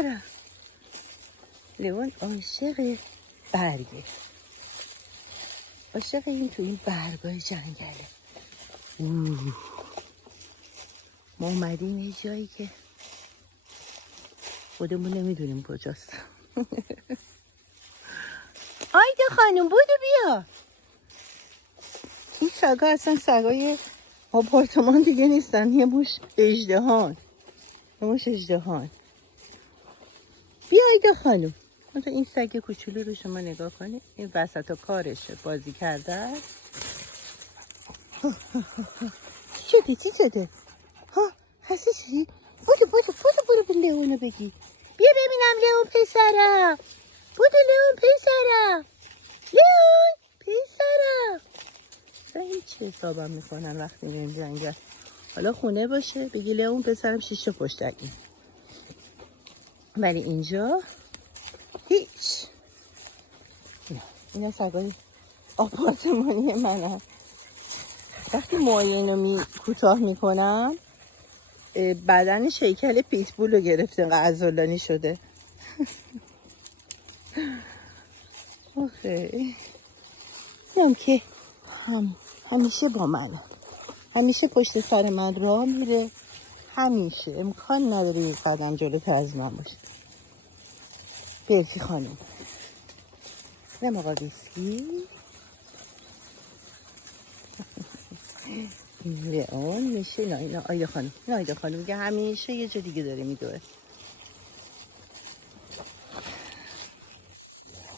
پسرم. لیون عاشق برگه، عاشق این تو این برگای جنگله. ما اومدیم یه جایی که خودمون نمیدونیم کجاست. آیده خانم بودو بیا. این سگا اصلا سگای آپارتمان دیگه نیستن، یه مش اژدهان. بیا آیده خانم. مثلا این سگ کوچولو رو شما نگاه کنید، این وسط کارشه بازی کرده. چی شده؟ ها هستی چی؟ بودو به لیونو بگی. بیا ببینم لیون پسرم. بودو لیون پسرم. لیون پسرم. اصلا هیچ حسابم میکنن وقتی میریم جنگل. حالا خونه باشه بگی لیون پسرم شیشه پشتکی، ولی اینجا هیچ. اینا سگای آپارتمانی منم. وقتی موهاینو کوتاه میکنم بدن شیکل پیتبول رو گرفته، غزولانی شده. آخه اینم که همیشه با منه، همیشه پشت سر من راه میره، همیشه امکان نداره یک قدم جلوتر از من باشه. برکی خانم نه موقع ویسکی. لیون میشه نه آیده خانم، نه آیده خانم که همیشه یه جا دیگه داره میدوه.